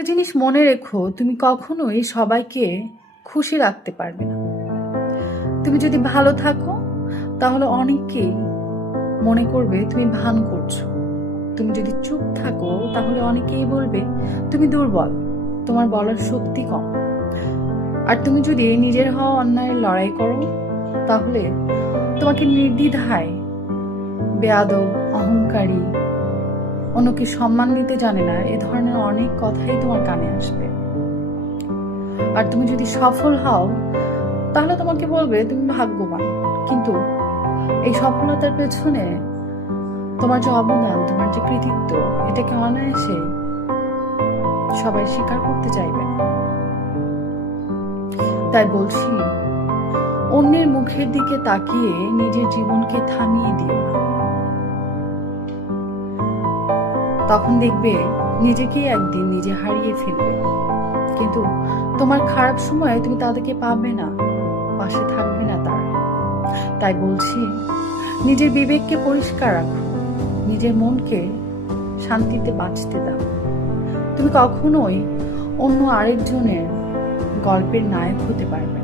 একটা জিনিস মনে রেখো, তুমি কখনোই সবাইকে খুশি রাখতে পারবে না। তুমি যদি ভালো থাকো তাহলে অনেকেই মনে করবে তুমি ভান করছো। তুমি যদি চুপ থাকো তাহলে অনেকেই বলবে তুমি দুর্বল, তোমার বলার শক্তি কম। আর তুমি যদি নিজের হওয়া অন্যায়ের লড়াই করো তাহলে তোমাকে নির্দ্বিধায় বেয়াদব, অহংকারী, অন্যকে সম্মান দিতে জানে না, এ ধরনের অনেক কথাই তোমার কানে আসবে। আর তুমি যদি সফল হও তাহলে তোমাকে বলবে তুমি ভাগ্যবান। কিন্তু এই সফলতার পেছনে তোমার যে অবদান, তোমার যে কৃতিত্ব, এটাকে অনায়াসে সবাই স্বীকার করতে চাইবে না। তাই বলছি, অন্যের মুখের দিকে তাকিয়ে নিজের জীবনকে থামিয়ে দিও না। তখন দেখবে নিজেকেই একদিন নিজে হারিয়ে ফেলবে। কিন্তু তোমার খারাপ সময়ে তুমি তাদেরকে পাবে না, পাশে থাকবে না তারা। তাই বলছি, নিজের বিবেককে পরিষ্কার রাখো, নিজের মনকে শান্তিতে বাঁচতে দাও। তুমি কখনোই অন্য আরেকজনের গল্পের নায়ক হতে পারবে না।